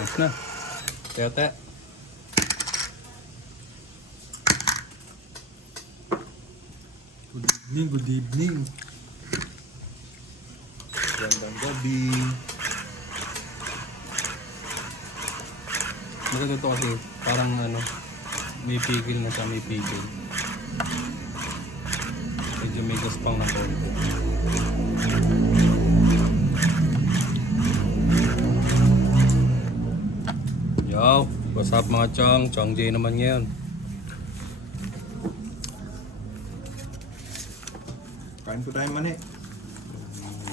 Ayos na. Tete. Good evening, good evening. Gandang gabi. Maganda to kasi parang ano, may pigil na siya, may pigil. Medyo may gaspang na konti. Yo, what's up mga chong? Chong J naman ngayon. Kain po tayo mani.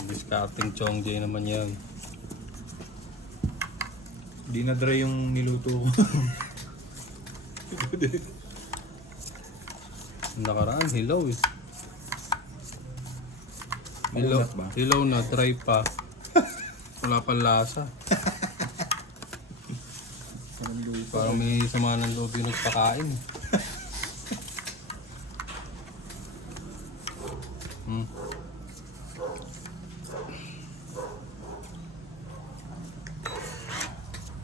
Discarding Chong J naman yan. Di na dry yung niluto ko. Nakaraan, hilaw eh. Hilaw, Maunat ba? hilaw na, dry pa. Wala pang lasa. Parang luto. Parang may sama ng loob yung nagpakain. Hmm.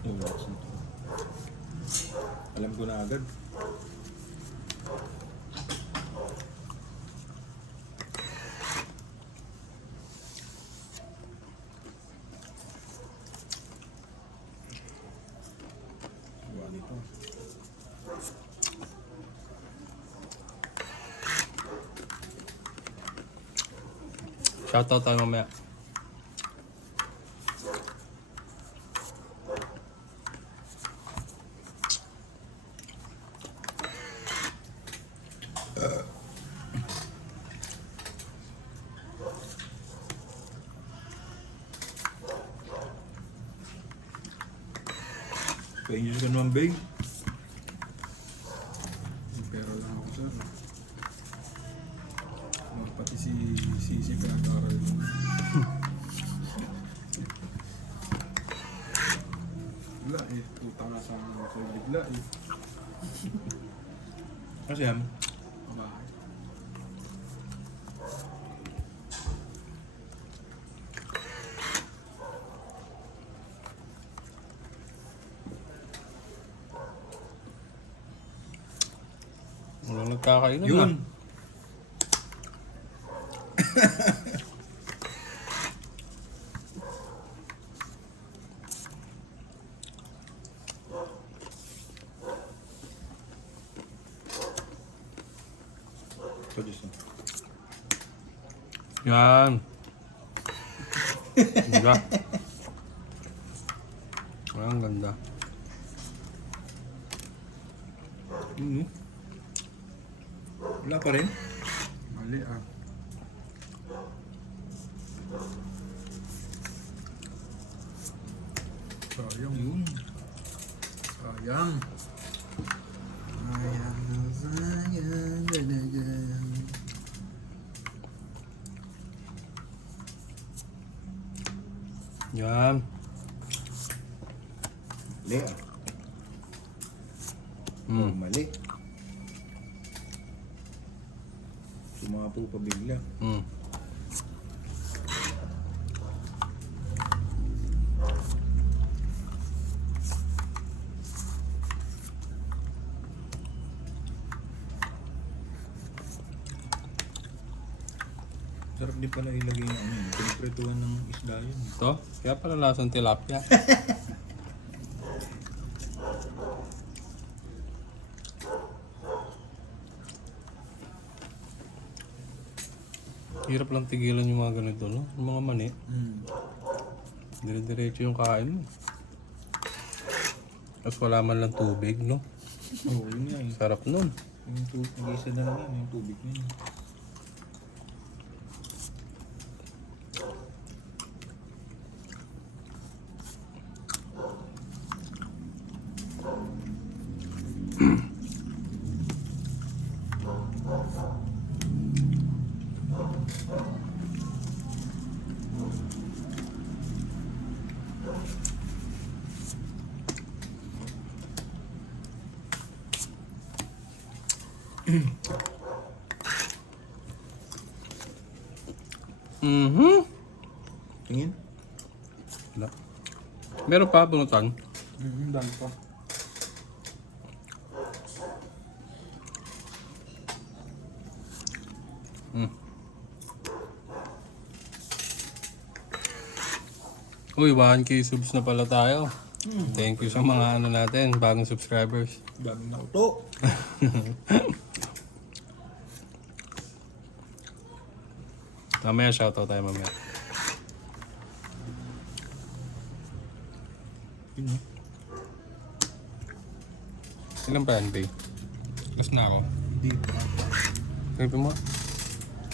Yung lasa. Alam ko na agad. Gawa nito. Shoutout tayo mamaya. Paingin ka naman, babe. Pero lang ako sir. Pati si Sisi pinag-aral mo. Bigla eh. Puta na sa mga ko. Bigla eh. Kasi ham. Bahay. Walang nagkakainan Yun. na. So, just Yan. Ganda. Ang ganda. Wala pa rin. Mali ah. Sayang. Yun. Sayang. Sayang. Sayang. Yan. Mali ah. Hmm. Mali. Sumapo pa bigla. Hmm. Sarap din pala ilagay yung ano, pinipretuhan ng isda yun. Ito, kaya pala lasang tilapia. Hirap lang tigilan yung mga ganito, no? Yung mga mani. Dire-diretso yung kain mo. Tapos wala man lang tubig, no? Oo, yun nga eh. Sarap nun. Yung nag-isa na lang yan, yung tubig na yun. Mhm. Tingin? Wala. Meron pa bunutan. Dami pa. Hmm. Uy, 1K subs na pala tayo. Thank you sa mga ano natin, bagong subscribers. Daming nauto. Mamaya shoutout tayo mamaya. Yun o. Ilan pa yan, Bay? Tapos na ako. Hindi pa. Pwede mo?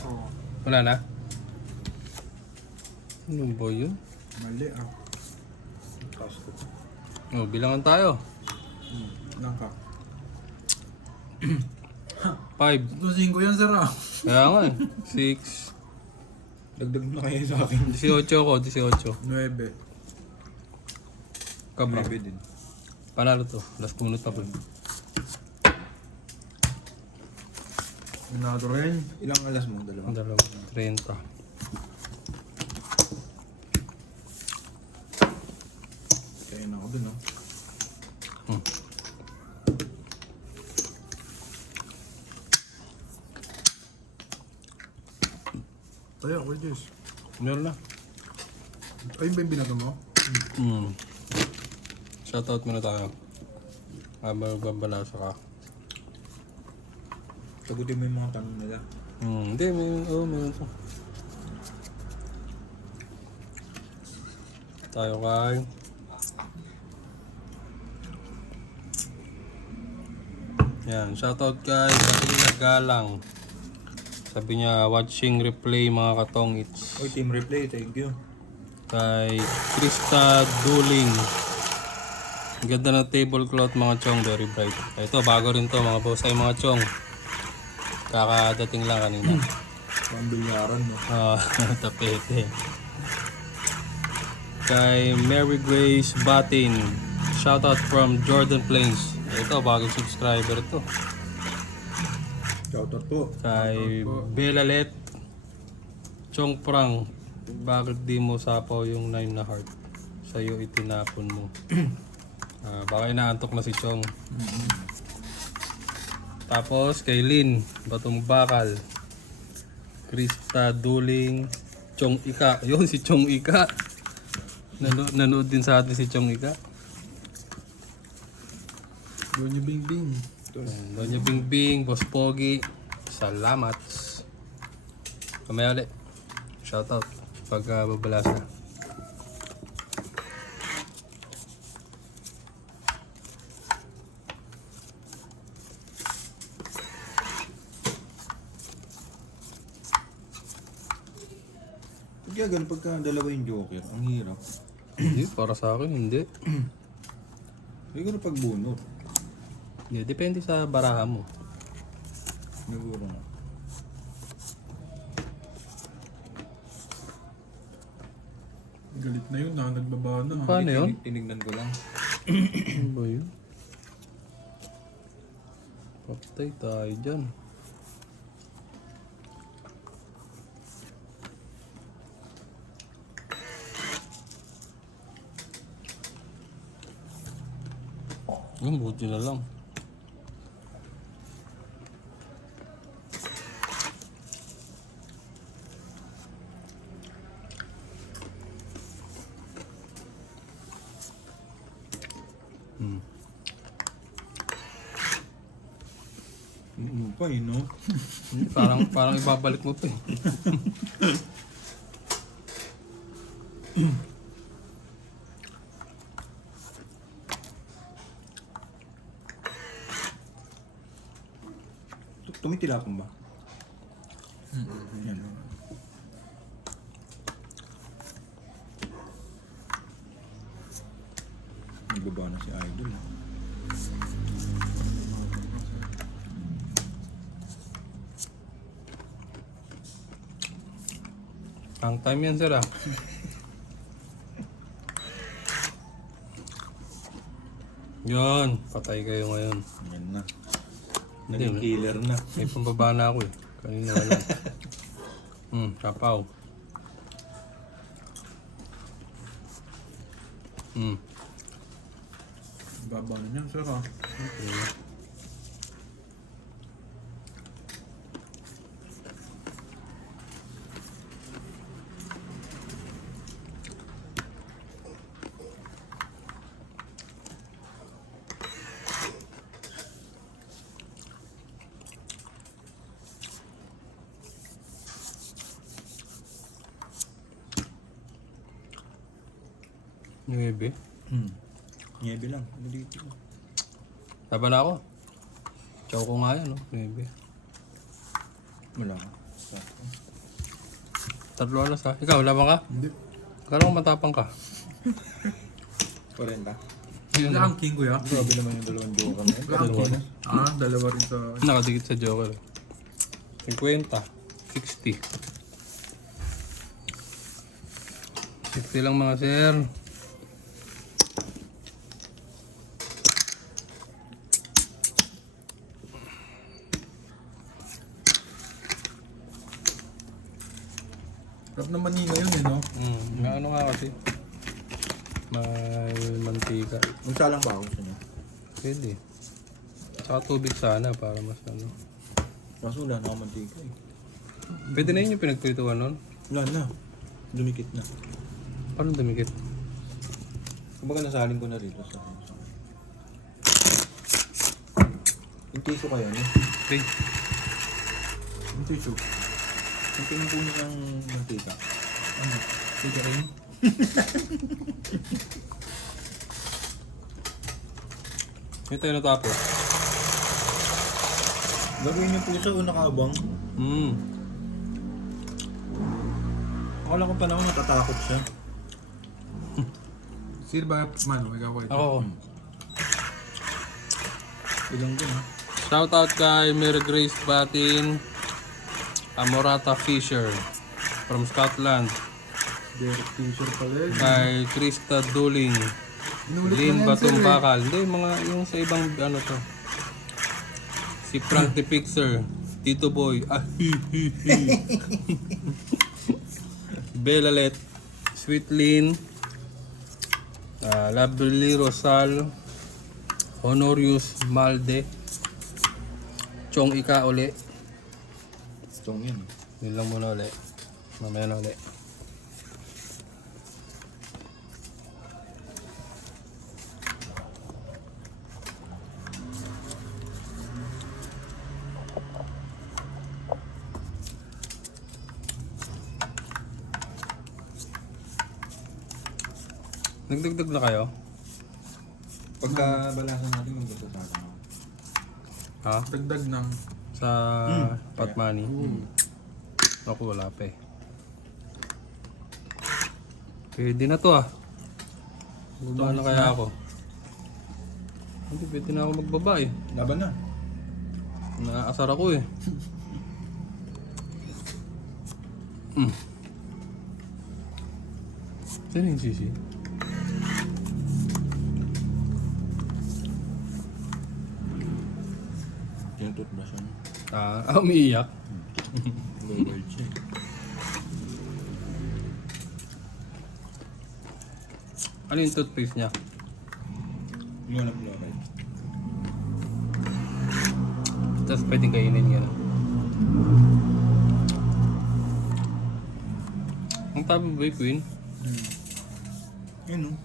Oo. Wala na? Ano ba yun? Mali ah. Taas ko. Oh, bilangan tayo. Langka. 5. Tusin ko yan, sir ah. Kaya nga eh. 6. Dagdag na kayo sa akin. 18 ako, 18. 9. Kabra. Maybe din. Panalo to. Last bunot pa po. Minado rin. Ilang alas mo? Dalawa. Dalawa. 30. Kaya na ako dun o. Hmm. Tayo, wait this. Meron na. Ayun ba yung binato mo? Hmm. Shoutout muna tayo. Habang babalasa ka. Sagutin mo yung mga tanong nila. Hindi, meron to. Tayo kay... Yan, shoutout kay Karina Galang. Sabi niya, watching replay mga katong it's Oy, team replay. Thank you. kay Krista Duling. Ang ganda ng tablecloth mga chong, very bright. Ito, bago rin to mga boss ay mga chong. Kakadating lang kanina. Pambilyaran mo. Tapete. Kay Mary Grace Batin. Shoutout from Jordan Plains. Ito, bagong subscriber to. Shoutout po. Kay Belalet Chong Prang. Bakit di mo sapaw yung 9 na heart? Sa'yo itinapon mo. Baka inaantok na si Chong. Tapos kay Lynn Batong Bakal. Krista Duling. Chong Ika. Yun si Chong Ika. Nanood din sa atin si Chong Ika. Doon yung bing bing. Donya Bingbing, Boss Pogi. Salamat. Kamaya ulit. Shoutout. Pagka babalasa. Kaya ganun pagka dalawa yung joker, ang hirap. Hindi, para sa akin, hindi. Kaya ganun pag bunot. Hindi, depende sa baraha mo. Siguro nga. Galit na yun, nagbaba na. Paano yun? Tinignan ko lang. Ano ba yun? Patay tayo dyan. Buti na lang. Ano pa eh, no? Hindi, parang ibabalik mo pa eh. Tumitilapon ba? Yan. Nagbaba na si Idol. Ang time yan, sir ah. Yun, patay kayo ngayon. Yan na. Hindi, Naging killer na. may pambaba na ako eh. Kanina wala. Kapaw. Baba na niyan, sir ah. Okay. Nuebe. Niebe lang. Ano dito? Laban na ako. Chow ko nga yan, no? Nuebe. Wala ka. Tatlo alas ha. Ikaw, laban ka? Hindi. Akala ko matapang ka. 40. Yun, Ang king ko ya. Grabe naman yung dalawang joke kami. Ang king. Dalawa rin sa... nakadikit sa joker. 50. 60. 60 lang mga sir. Sarap naman nila yun eh, no? Nga ano nga kasi. May mantika. Magsalang ba ako sa inyo? Pwede. Tsaka tubig sana para mas ano. Kaso wala na ako mantika eh. Pwede na yun yung pinagprituan nun. Wala na. Dumikit na. Paano dumikit? Kumbaga nasalin ko na rito sa akin. Yung tissue kayo, no? Okay. Yung tissue. Yung pinupunin ng mantika. Ano? Sige rin. Ito yung natapos. Gagawin niyo puso o nakaabang? Akala ko pa na ako natatakot siya. Sino ba Mano? Ikaw ko ito. Ako. Ilang din ha? Shoutout kay Mary Grace Batin. Amorata Fisher from Scotland. Derek Fisher pala yun. Kay Krista Duling. Inulit Lynn na yan, sir, eh. Batumbakal. Hindi, mga yung sa ibang ano to. Si Frank the Pixer. Tito Boy. Ah, hi, hi, hi. Belalet. Sweet Lynn. Lovely Rosal. Honorius Malde. Chong Ika uli. Itong yan. Yun lang muna uli. Mamaya na uli. Nagdagdag na kayo? Pagka balasan natin yung gusto sa akin. Ha? Dagdag ng... Sa pot money? Ako wala pa eh. Pwede na to ah. Baba na kaya ako. Hindi, pwede na ako magbaba eh. Laban na. Naaasar ako eh. Saan yung sisi? Yung toothbrush yan. Umiiyak. Low-wired siya. Ano yung toothpaste niya? Yung walang fluoride. Tapos pwedeng kainin yan. Ang tabi ba yung queen? Yun no.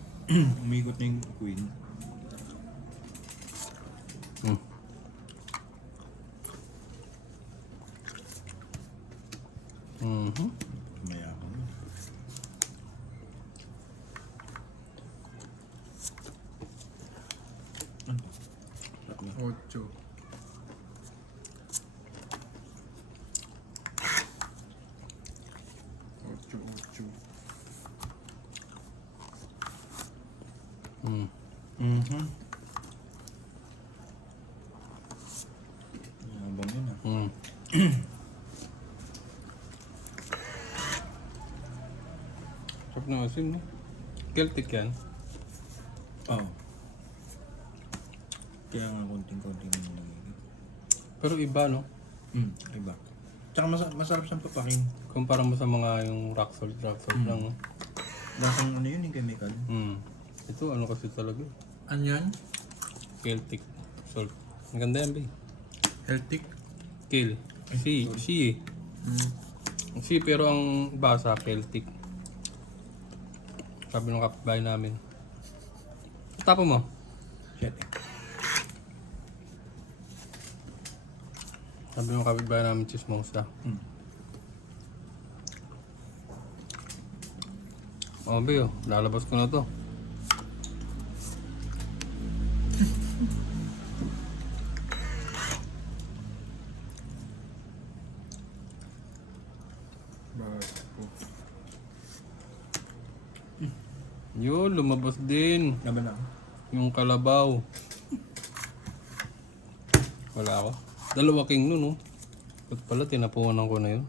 Umikot na yung queen. Maya ako na. Ano? Sarap na. 8. 8. Mhm. Habang yun ah. Sarap na asim no? Celtic yan. Oo. Kaya nga konting-konting na nilagay. Pero iba no? Iba. Tsaka masarap siyang papakin. Kumpara mo sa mga yung rock salt lang. No? Lasang ano yun yung chemical. Ito ano kasi talaga. Ano yan? Celtic salt. Maganda yan, bay. Healthy. Kale. Si. Si, pero ang basa, Celtic. Sabi ng kapitbahay namin. Tapo mo. Shit. Sabi ng kapitbahay namin, chismosa. Oh, bay, lalabas ko na to. Yun, lumabas din. Laban ako. Yung kalabaw. Wala ako. Dalawa king nun, oh. Ba't pala tinapunan ko na yun?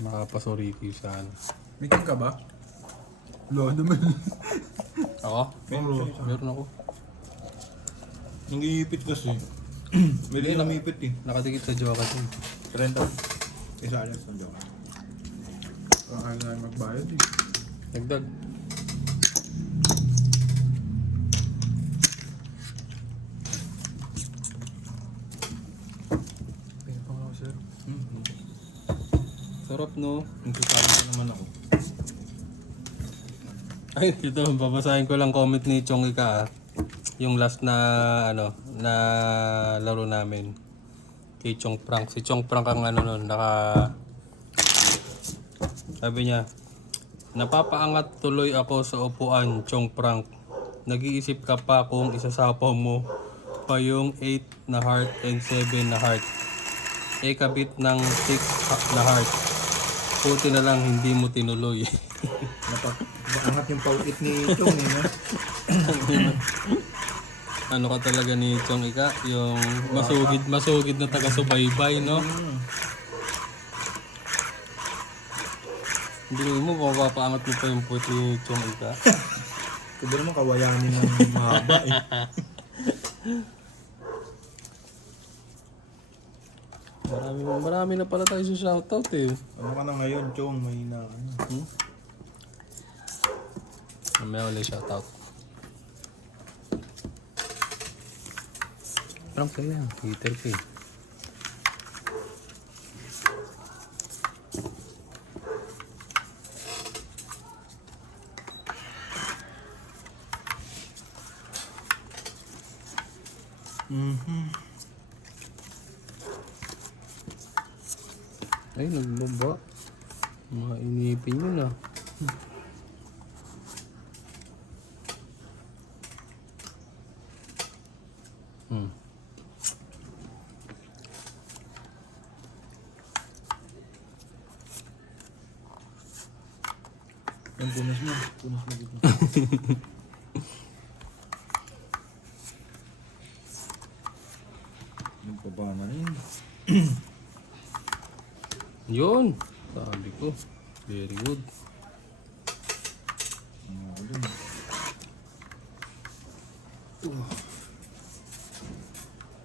Makapasoriki sana. May king ka ba? Wala naman. Ako? Meron ako. Nangihipit kasi. May rin namipit eh. Nakatikit sa jowa kasi. 30. Isa alas ng joke. Baka kailangan magbayad eh. Dagdag. Tingin pa nga ako, sir. Sarap, no? Nagsasabi ko naman ako. Ay, ito, babasahin ko lang comment ni Chong Ika, ah. Yung last na, na laro namin. Kay Chong Prank. Si Chong Prank ang nun, sabi niya, napapaangat tuloy ako sa upuan, Chong Prank. Nag-iisip ka pa kung isasapaw mo pa yung 8 na heart and 7 na heart. Kabit ng 6 na heart. Puti na lang hindi mo tinuloy. Angat yung paulit ni Chong eh. No? Ano ka talaga ni Chong Ika? Yung masugid na taga-subaybay, no? Hindi mo, mapapaangat mo pa yung puti ni Chong Ika. Kubo naman kawayanin ng mahaba eh. Marami na pala tayo sa shoutout eh. Ano ka na ngayon, Chong? May na ano. May ulit shoutout. Parang kaya, Peter K. Ay, nagbaba. Mga inipin yun ah. Yung punas mo dito. Yung paba na rin. Yun. Sabi ko. Very good. Ano dun?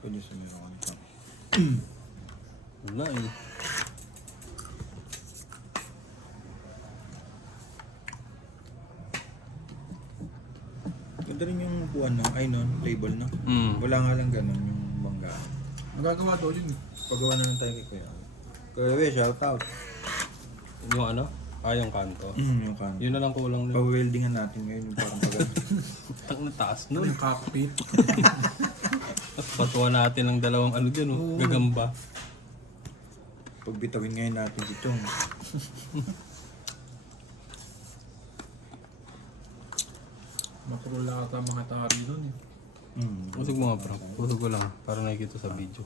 Pwede sa meron ka. Wala eh. Ganda rin yung upuan no? Ay nun, table no? Wala nga lang ganun yung bangga. Magagawa daw yun eh. Pagawa na lang tayo kay Kuya. Kuya Wei, shout out. Yung ano? Yung kanto. Yung kan. Yun na lang kulang na. Pa-weldingan natin ngayon yung parang pag Tang na taas nun. Yung cockpit. Tapos patuwa natin ng dalawang ano dyan, oh. Gagamba. Pagbitawin ngayon natin dito. Makurula ata mga tari doon eh. Pusog mo nga, bro. Pusog ko lang para nakikita sa video.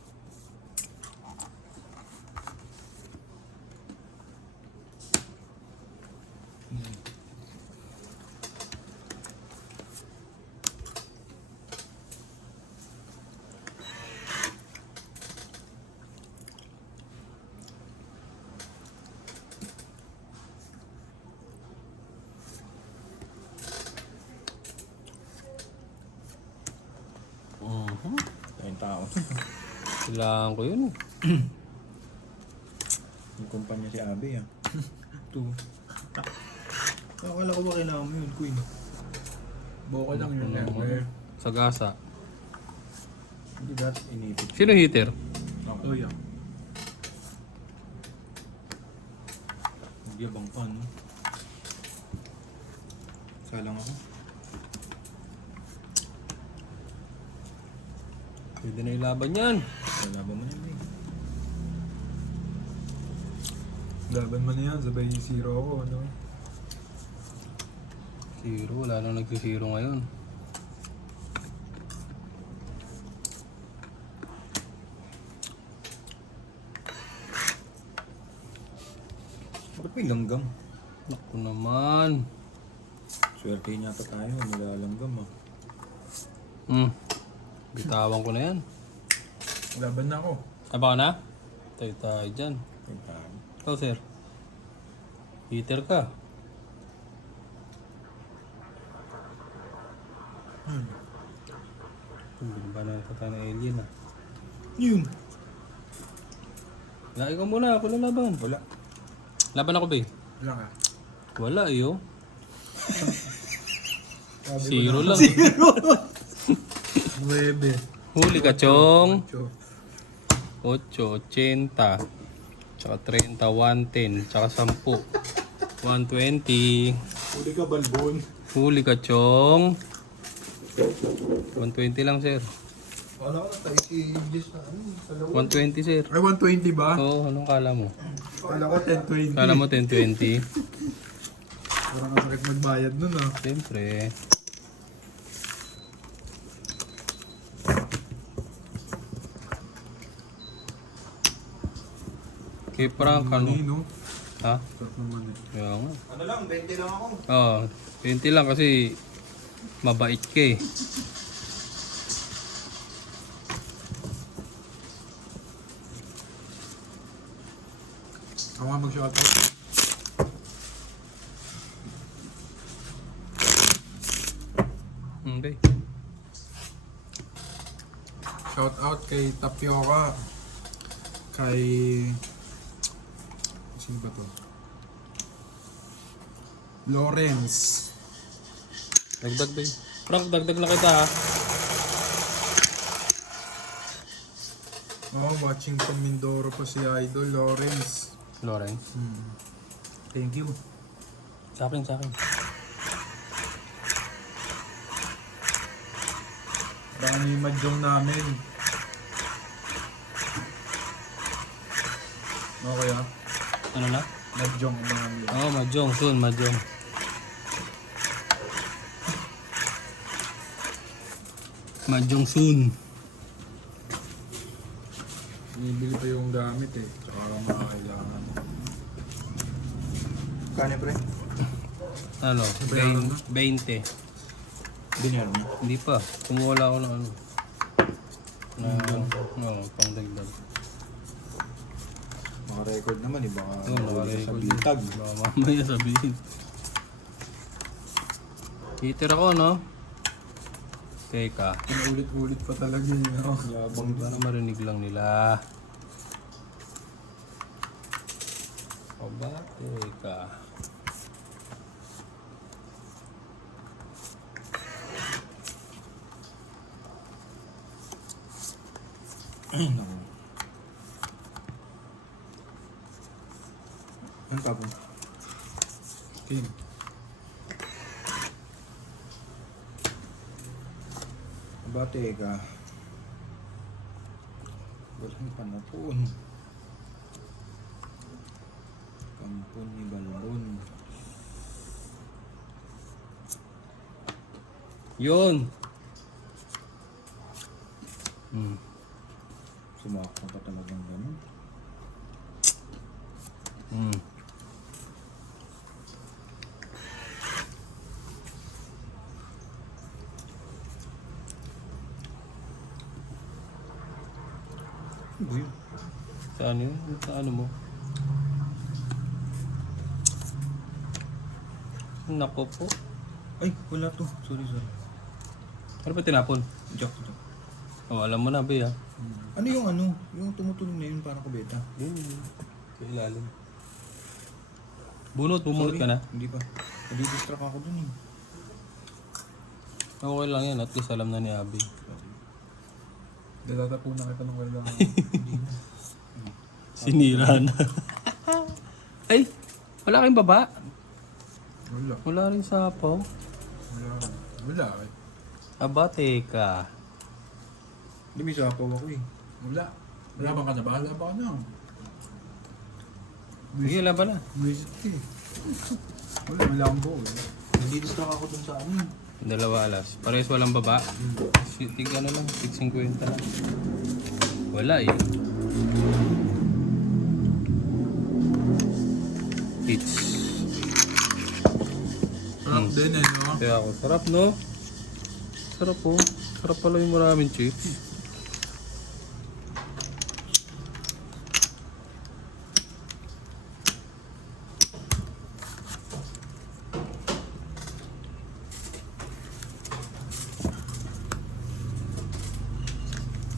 Tayong tao. Kailangan ko yun. Yung kumpanya si Abe ah. Ito. Akala ko ba kailangan mo yun, Queen? Boko lang yun eh. Sa gasa. Hindi dati inipit. Sino heater? Oh, yeah. Magyabang pa, no? Salang ako. Pwede na ilaban yan. Lalaban mo na yun, eh. Laban mo na yan, sabay 0 ako, ano? 0, wala nang nag-0 ngayon. Bakit may langgam? Naku naman. Swerte niya pa tayo, nilalanggam ah. Bitawan ko na yan. Laban na ako. Aba ka na? Tayo dyan. Yung tayo. Ikaw, sir. Heater ka. Ba na ito tayo ng alien ah. Yun! Lagi ka muna, ako na laban. Wala. Laban ako ba eh? Wala ka. Wala iyo. Sabi 0 lang. 9. Huli ka, Chong. 8. 8, 80. Tsaka 30, 110. Tsaka 10. 120. Uli ka, balbon. Huli ka, Chong. 120 lang, sir. Wala ka na tayo si English na ano. 120, sir. Ay, 120 ba? Oo, anong kala mo? Wala ko 1020. Kala mo 1020? Parang masakit magbayad nun ah. Siyempre. Kay Frank, ano? no? Ha? Sarap naman eh. Kaya nga. Ano lang, 20 lang ako. Oo, 20 lang kasi mabait ka eh. Ako nga mag-shoutout. Okay. Shoutout kay Tapioca. Kay... Sino ba to? Lawrence. Dagdag ba Frank, dagdag na kita ha. Oh, watching from Mindoro pa si Idol Lawrence. Lawrence. Thank you. Sa akin, sa akin. Baka may madyong namin. Okay ah. Ano na? Madyong namin. Oo, Mahjong. Soon, Mahjong. Mahjong soon. Binibili pa yung gamit eh. Tsaka mga kailangan. Kanya pre? Ano? Bayaran na? 20. Binayaran mo. Hindi pa. Kumuha ako ng ano. Pang dagdag. Maka-record naman eh. Baka Oo, naka-record. sa bitag. Baka mamaya sabihin. Heater ako, no? Teka. Inulit-ulit pa talaga yun. No? Labang Para marinig lang nila. O ba? Teka. Ay, naku. Ano tapon? Okay. Abate ka. Walang panapon. Kampon ni Balbon. Yun. Sumakot pa talagang gano'n. Ano ba yun? Saan yun? Sa ano mo? Nako po. Ay, wala to. Sorry. Ano ba tinapon? Jack to. Oh, alam mo na, Be, ha? Ano yung ano? Yung tumutulong na yun parang kubeta. Yun. Sa ilalim. Bunot, bumunot ka na. Hindi pa. Nadidistract ako dun eh. Okay lang yan, at least alam na ni Abby. Natatapunan kita ng kailangan. Sinira na. Ay, wala kayong baba? Wala. Wala rin sapaw. Wala. Wala eh. Aba, teka. Hindi, may sapaw ako eh. Wala. Laban ka na ba? Laban ka na. Sige, laban na. Visit ka eh. Wala, wala akong buo eh. Nandito ako dun sa ano. Dalawa alas. Parehas walang baba. Tig ano lang, tig 50 lang. Wala eh. It's. Sarap din eh, no? Kaya ako, sarap no? Sarap po. Sarap pala yung maraming chips.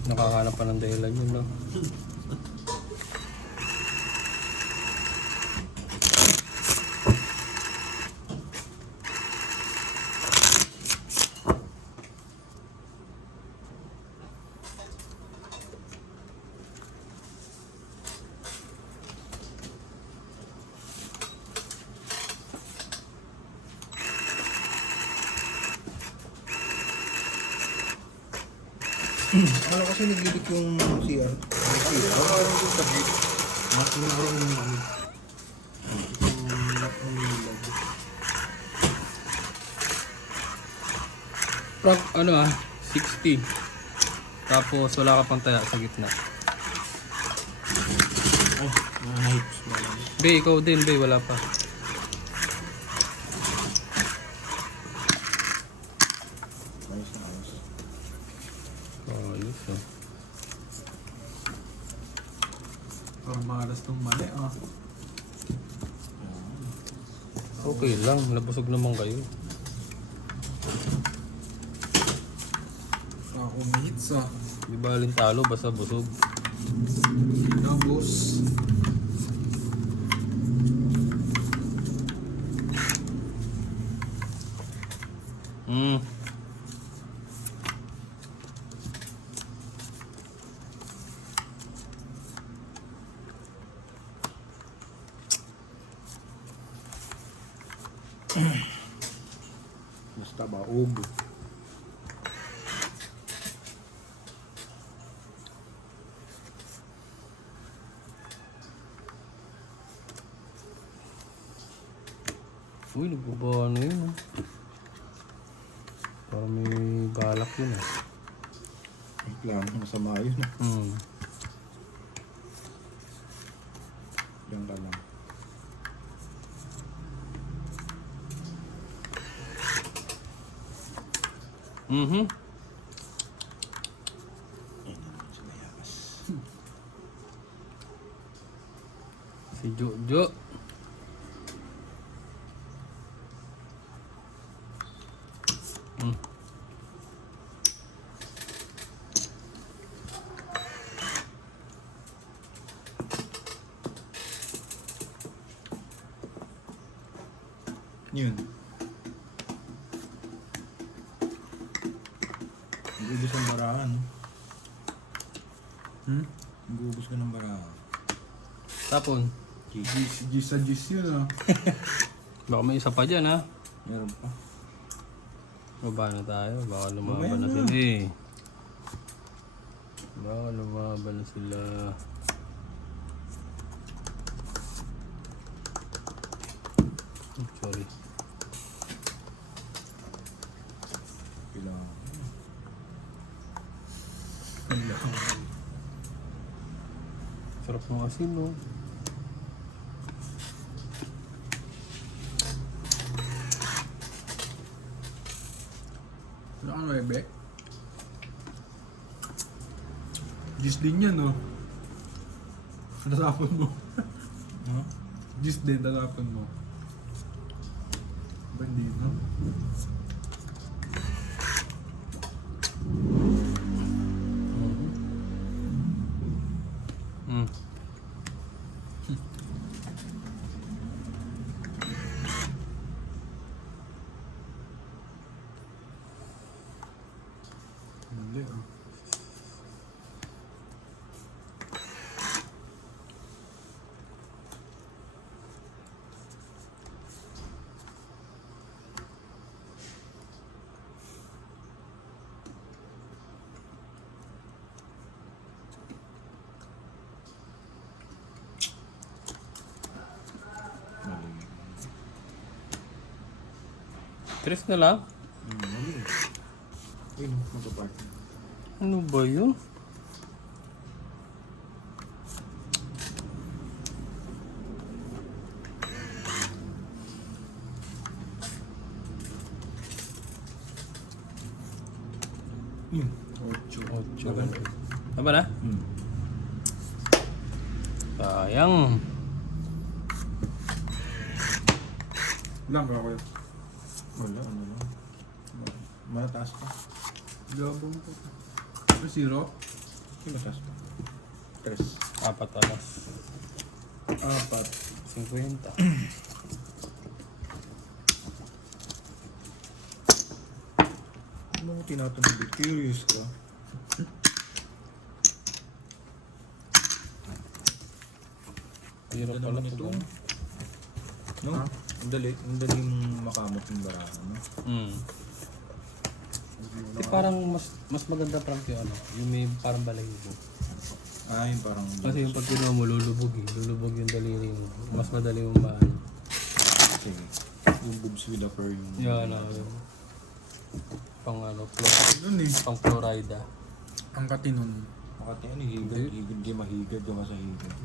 Nakahanap pa ng dahilan yun, no? Ano kasi naglilik yung CR? Ako alam yung taglit. Mas naroon yung ano. Frank, ano 60. Tapos wala ka pang taya sa gitna. Ay, mga nights. Be, ikaw din, be, wala pa. Ayos na ayos. Oh, ayos, oh. Parang malas tong mali ah. Okay lang, nabusog naman kayo. Ako minutes ah. Di baling talo, basta busog. Tapos, Hmm. Basta baog. Uy, nagbabawa na yun, oh. Parang may balak yun, ah. Ay, klaro, masama yun. Hmm. Diyan ka lang. Mhm. Ayun na naman sila yakas. Si Jojo. Hmm. Yun. Nag-ubos ang barahan. Nag-ubos ka ng barahan. Tapon. Gis sa gis yun ah. Baka may isa pa dyan, ha? Meron pa. Baba na tayo. Baka Mamaya lumaban na na. sila, eh. Baka lumaban na sila. Sorry. Kailangan. Sarap ng asin, no? Ano eh, Bek? Gis din yan, no? Tatapon mo. Huh? Gis din, tatapon mo. Ba hindi, no? Hmm. Hindi, ah. Tres na lang? Mali. Ayun, magpa-party. Ano ba yun? Yun. 8. Tama na? Hmm. Sayang. Lang ba kayo? Wala, ano lang. Mataas pa. Gabong ko. Zero? Yung mataas pa. 3. 4 alas. 4. 50. Ano mo tinatanong dito? Curious ka? Hirap Ganda pala naman ito. ito. No? Ang daling makamot yung barahan, no? Di parang mas maganda parang yung ano, yung may parang balahibo. Ay, parang... Kasi yung pag kinuha mo, lulubog eh. Lulubog yung daliri mo. Mas madali mo maano. Sige. Yung boobs with a fur yung... Yan ano. Pang ano, Doon eh. pang Florida. Ang katinon. Makati ano, higad, di mahigad ka sa higad.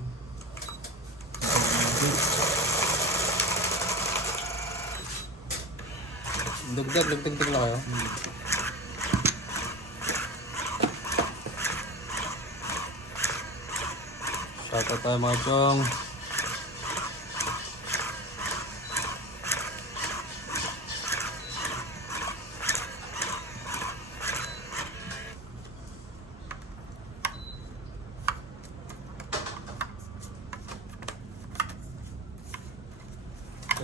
Dagdag na kayo. Shoutout tayo mga chong.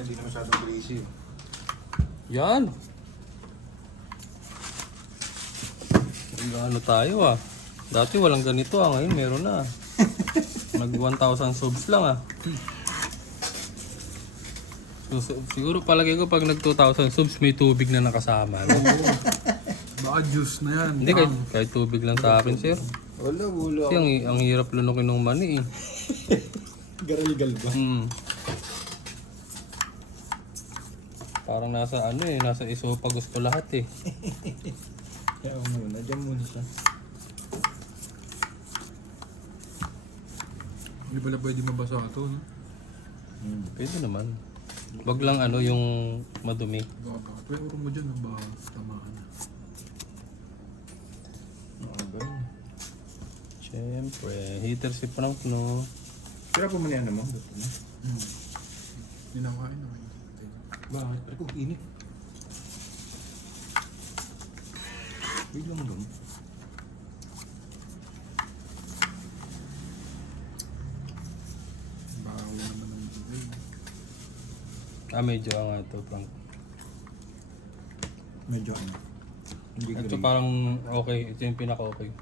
Hindi na masyadong crazy. Yan. Ano tayo ah. Dati walang ganito ah. Ngayon meron na. Nag 1,000 subs lang ah. Siguro palagi ko pag nag 2,000 subs may tubig na nakasama. No? Baka juice na yan. Hindi kahit tubig lang sa akin sir. Wala. Kasi ang hirap lunukin ng mani eh. Garalgal ba? Parang nasa ano eh, nasa isopa gusto lahat eh. Kaya muna, dyan muna siya. Hindi pala pwede mabasa ito, no? Pwede naman. Wag lang ano yung madumi. Baka. Pero urong mo dyan, baka tamaan na. Okay. Siyempre, heater si Frank no. Kaya po muna yan naman. Ninakain na kayo. Bakit? Ay ko, init. Wait lang doon. Baka wala naman ng tubig. Medyo nga ito Frank. Medyo ano. Hindi Ito green. parang okay, ito yung pinaka okay.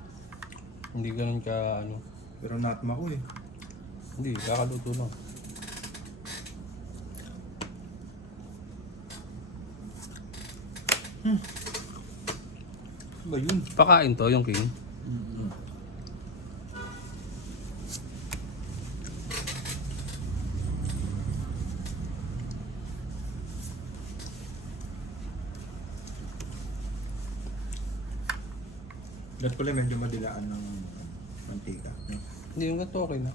Hindi ganun ka ano. Pero natma ko eh. Hindi, kakaluto lang. Ba yun? Pakain to yung king. Dapat pala medyo madilaan ng mantika. No? Hindi yung ganito okay na.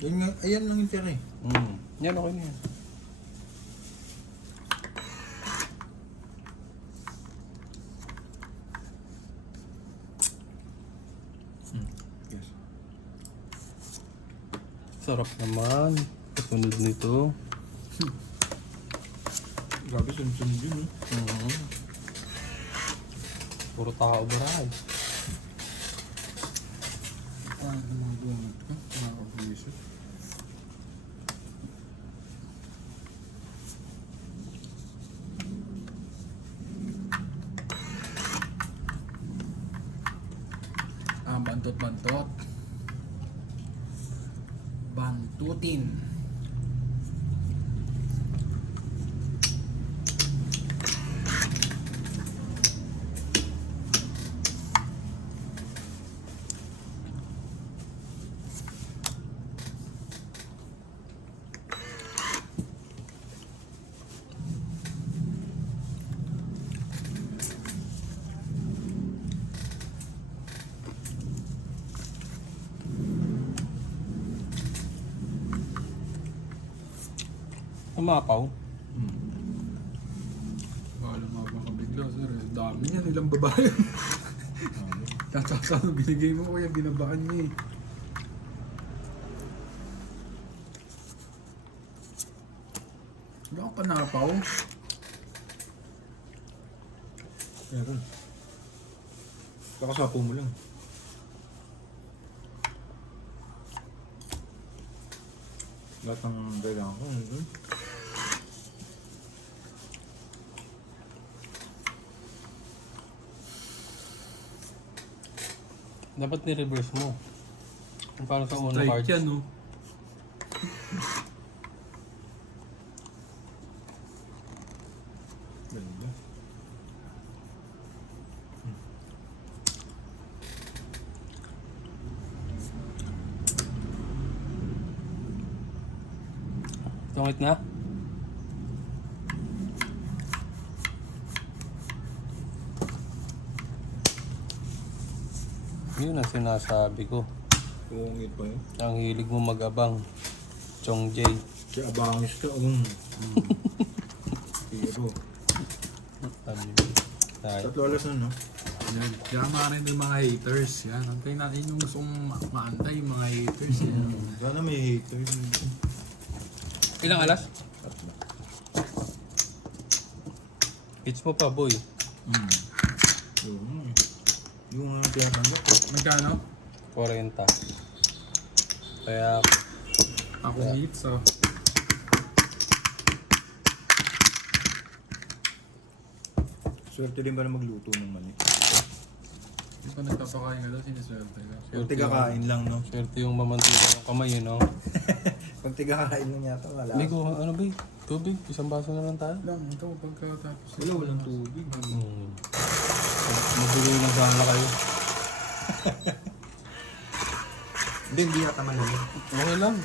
Yan nga, ayan lang yung tira eh. Yan okay na yan. Yes. Sarap naman. Kasunod nito. Grabe, sunod-sunod yun eh. Puro tao barad. Ano mga bunot ko? Nakakabisip. Bantot-bantot. Bantutin. Sumapaw. Wala mabang ka bigla, sir. Dami niyan, ilang babae. Tatasa ano binigay mo, kuya, binabaan niya eh. Wala ka pa napaw. Meron. Kakasapo mo lang. Lahat ng kailangan ko. Dapat ni-reverse mo. Kung para sa unang Strike cards. yan, no? Ganda. Tungit na? Yun ang sinasabi ko. Pungit pa yun. Ang hilig mo mag-abang. Chong J. Si abangis ka. Pero. Tayo. Tatlo alas na, no? Yan. Kaya mga rin yung mga haters. Yan. Antayin natin yung gusto kong maantay yung mga haters. Yan. Sana may hater. Ilang alas? Tatlo. Hits mo pa, boy. Yung tinatanggap ko. Magkano? 40. Kaya, Ako hits, ah. Swerte din ba na magluto ng mani? Di pa nagpapakain ka daw, siniswerte ka. Swerte kakain lang, no? swerte yung mamantika ng kamay, yun, no? Pag tiga-kakain lang yata, wala. Ligo, ano ba? Tubig? Isang baso na lang tayo? Lang, ito pagkatapos. Wala, walang tubig. Magulo na sana kayo. Hindi yata malamig. Okay lang.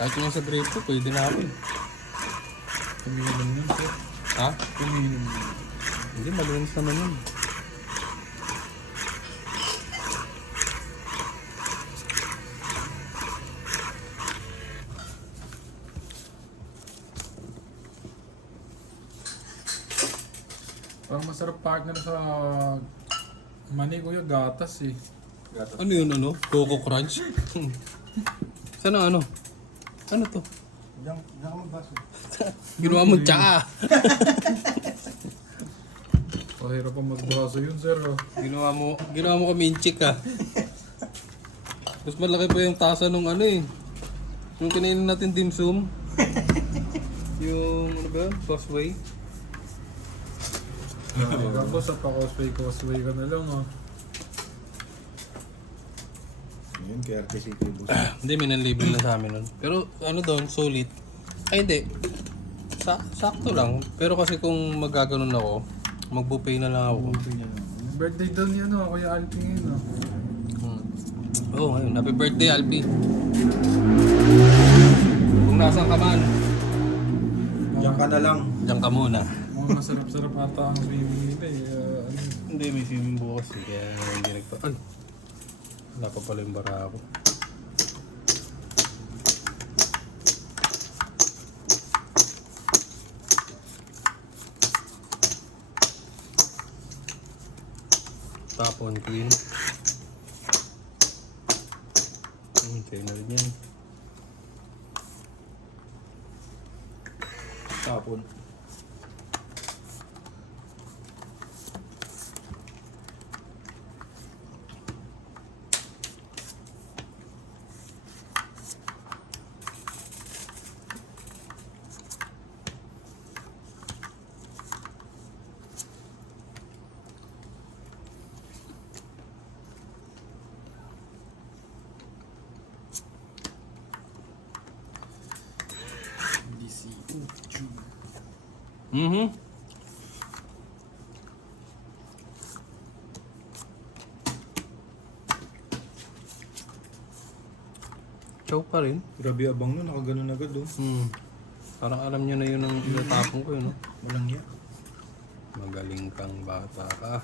Kahit yung sa brief ko, pwede na ako. Kuminom yun, sir. Ha? Kuminom yun. Hindi, malinis naman yun. Parang masarap partner sa mani, kuya, gatas eh. Gatas. Ano yun, ano? Coco Crunch? Sana ano? Ano to? Diyan ka magbaso. Ginawa mo tsaa. Pahirap pa magbaso yun, sir. Oh. Ginawa mo kami inchik ah. Mas malaki pa yung tasa nung ano eh. Yung kinainin natin dim sum. Yung ano ba yun? Causeway. Tapos sa pa-cosplay ka na lang, oh. Yun, kaya RTC ko yung buso. Hindi, may nan-label na sa amin nun. Pero ano doon, solid. Ay hindi. Sakto lang. Pero kasi kung magaganon ako, mag-buffet na lang ako. Birthday daw niya, no? Kuya Alpi ngayon, no? Oo, ngayon. Happy birthday, Alpi. Kung nasan ka man, Diyan ka na lang. diyan ka muna. Mga masarap-sarap ata ang swimming nila, eh. Ano? Hindi, may swimming bukas eh. Kaya hindi nagpa... Ay! Wala pa pala yung bara ako. Tapon queen. Sa'yo na rin yan. Tapon. Mhm. Chow pa rin. Grabe abang nun, nakaganon agad oh. Parang alam nyo na yun ang itatapon ko yun, no? Walang ya. Magaling kang bata ka.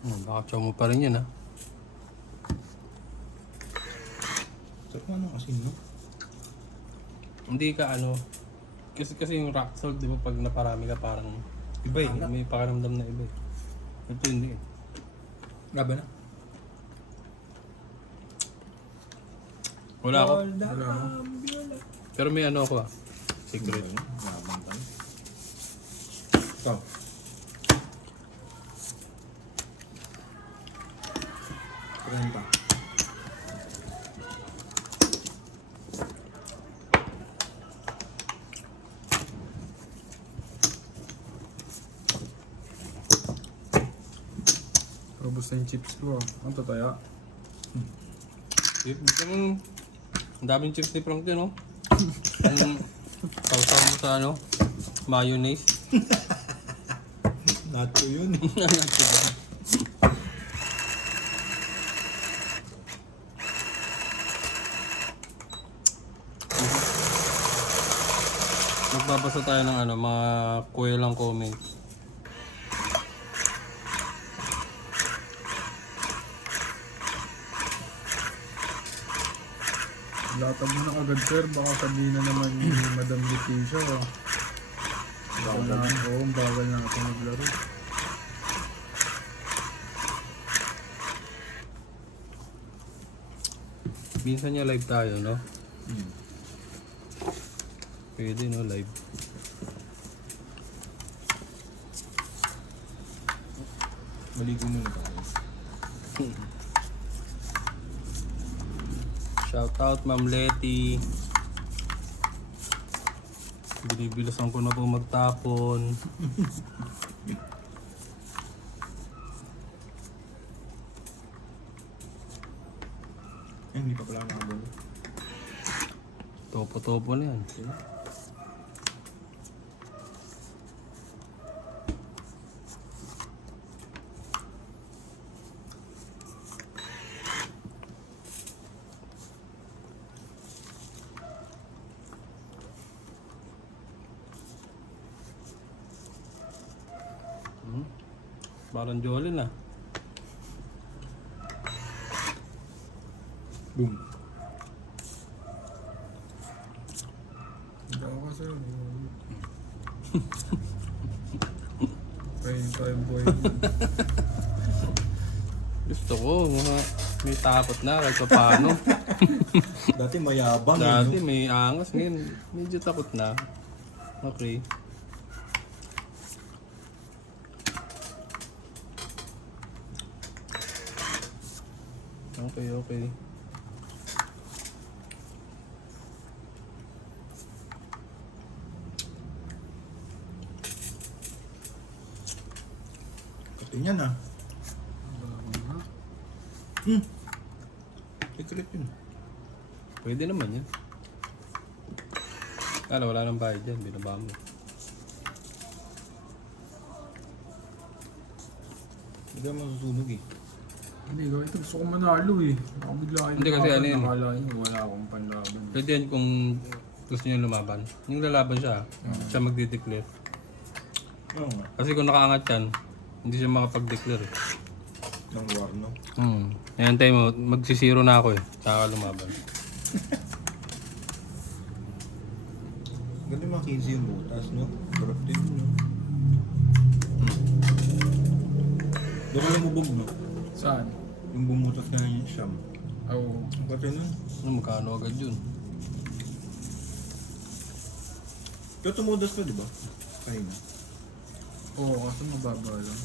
Baka chow mo pa rin yan ha. Sarap nga ng asin, no? Hindi ka ano, kasi yung rock salt, di ba pag naparami ka parang Iba eh. may pakaramdam na iba eh. Ito hindi eh. Grabe na. Wala ako. Wala mo. Pero may ano ako ah. Secret. Labang tayo. Ito. Trenta. Robust na yung chips ko. Ang tataya. Gusto mo, ang daming chips ni Frank yun, no? Ang sausaw mo sa ano, mayonnaise. Nacho yun. Magbabasa tayo ng ano, mga kuwelang comments. Latag mo na agad sir. Baka sabihin na naman ni Madam Leticia. Oh. Bagal na ako maglaro. Minsan niya live tayo, no? Pwede, no? Live. Maligo muna tayo. Shout out, Ma'am Letty. Binibilasan ko na po magtapon. Hindi pa pala nakabalo. Topo-topo na yan. Parang Jolin ah. Boom. Hindi ako kasi. Pahin pa yung buhay mo. Gusto ko, mga may takot na kahit pa paano. Dati mayabang Dati eh. may angas, ngayon medyo takot na. Okay. Okay. Pati niyan ah. Secret yun. Pwede naman yan. Wala nang bayad dyan, binaba mo. Hindi ka masusunog eh. Hindi ko. Ito gusto ko manalo eh. Ako bigla kayo. Hindi kasi ano yun. Nakalain ko wala akong panlaban. Pwede yan kung gusto niyo lumaban. Yung lalaban siya, siya magdi-declare. Oo nga. Kasi kung nakaangat yan, hindi siya makapag-declare eh. Ng war, no? Ayan tayo mo, magsisiro na ako eh. Saka lumaban. Ganda mga 15 yung butas, no? Sarap din, no? Doon lang bubog, no? Saan? Yung bumutas nga yung siyam. Oo. Ang pati nun. Ano, magkano agad yun? Ikaw tumudas ka, di ba? Kanina. Oo, kasi mababa lang.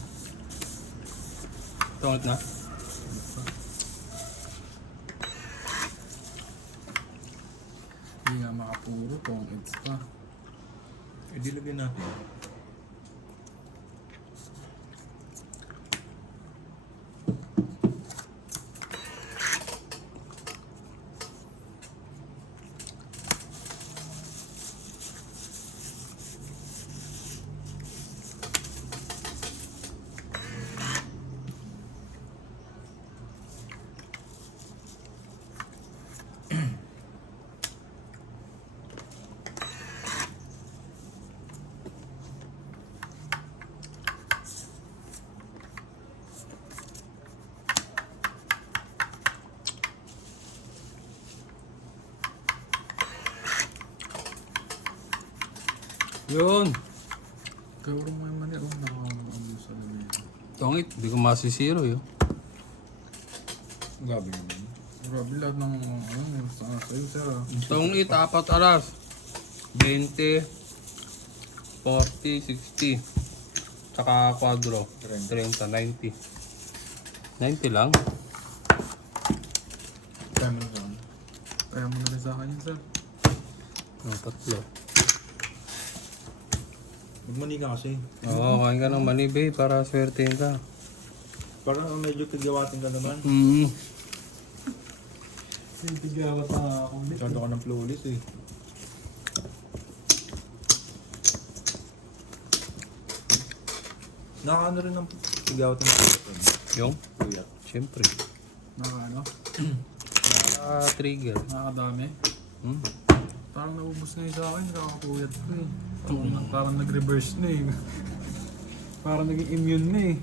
Tungat na? Hindi nga makapuro kung it's pa. Eh, di lagyan natin. Yun. Kaya mo yung mani. Oh, nakakaano sa labi. Tongit, hindi ko masisiro yun. Gabi naman. Grabe lahat ng ano yung sa'yo, sir. Tongit, 4 aras. 20, 40, 60. Tsaka kwadro. 30, 90. 90 lang. Kaya mo na sa akin. Kaya mo na rin sa akin yun, sir. Ang 3. Magmani ka kasi. Oo, kain ka ng mani, babe, para swertein ka. Parang medyo tigawatin ka naman. Sintigawat na ako. Masyado ka ng flawless eh. Nakaano rin ng tigawat ng Yung? puyat. Siyempre. Ano? Trigger. Nakakadami. Hmm? Parang naubos na yun sa akin. Nakakapuyat ko eh. Parang nag-reverse na eh. Parang naging immune na eh.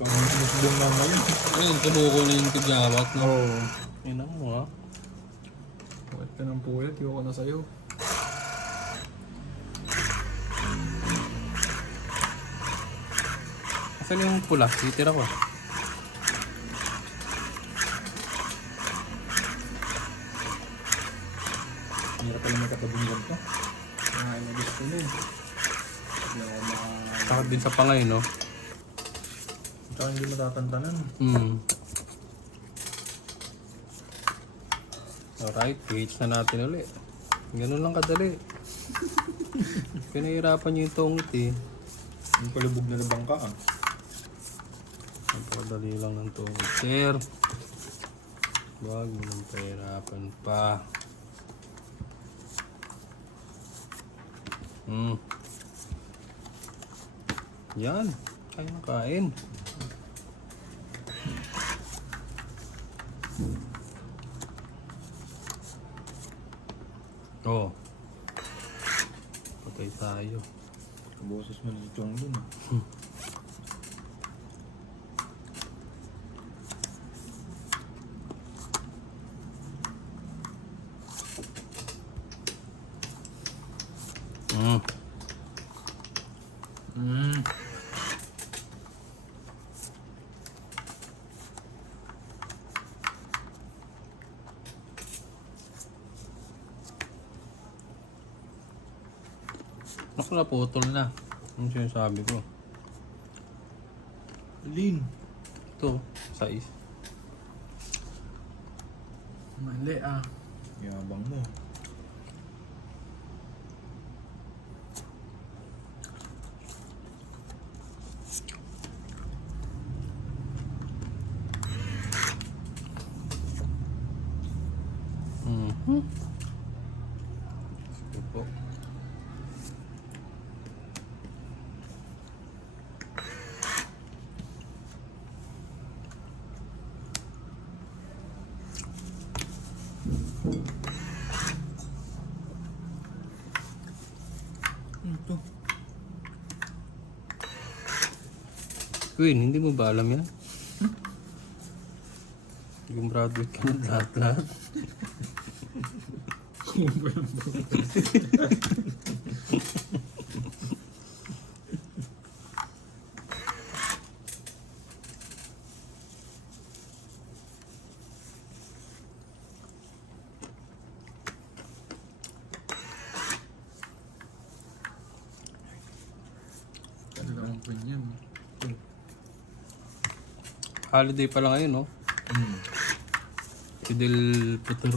Pang-muslim na ngayon. Ayun, tumuko na yung tigawat, no? Oo. Ina mo, ha? Puyat ka ng puyat. Iwan ko na sa'yo. Asan yung pula? Titira ko. Hirap pala may katabing ganito. Kaya na gusto na eh. Hindi ako Takot din sa pangay, no? Tsaka hindi matatantanan. Alright, pH na natin ulit. Ganun lang kadali. Pinahirapan nyo yung tongit, eh. Yung palubog na bangka ah. Napakadali lang ng tongit, sir. Wag mo nang pahirapan pa. Yan. Kain na kain. Oh. Patay tayo. Boses mo si Chong dun ah. Naku, naputol na. Ano sinasabi ko? Lin. Ito, size. mali ah. Yabang mo. Sige po. Ito. Queen, hindi mo ba alam yan? Yung graduate ka ng lahat-lahat. Dalawang ganyan. Holiday pa lang ngayon, no? Fidel Putur.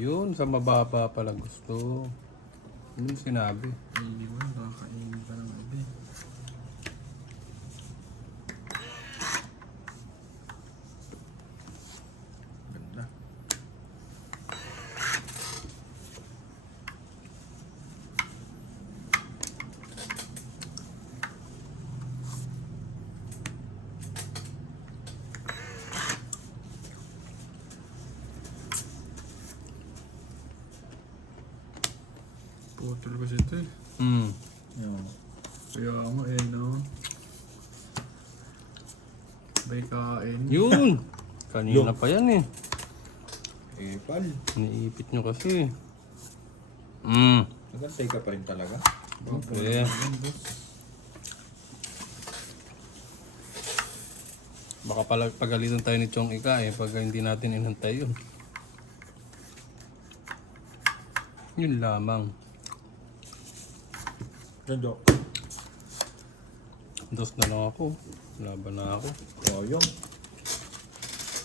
Yun, sa mababa pala gusto. Yun sinabi. Hindi mo yun. Nakakainin ka ng iba eh. Ganda. Putol kasi ito eh. Yan. Kaya ako eh no. Bay kain. Yun! Kanina pa yan eh. Pal. Iniipit nyo kasi. Nagantay ka pa rin talaga. Okay. Baka pala pagalitan tayo ni Chong Ika eh pag hindi natin inantay yun. Yun lamang. Nando. Dos na lang ako. Laban na ako. Oh, yung.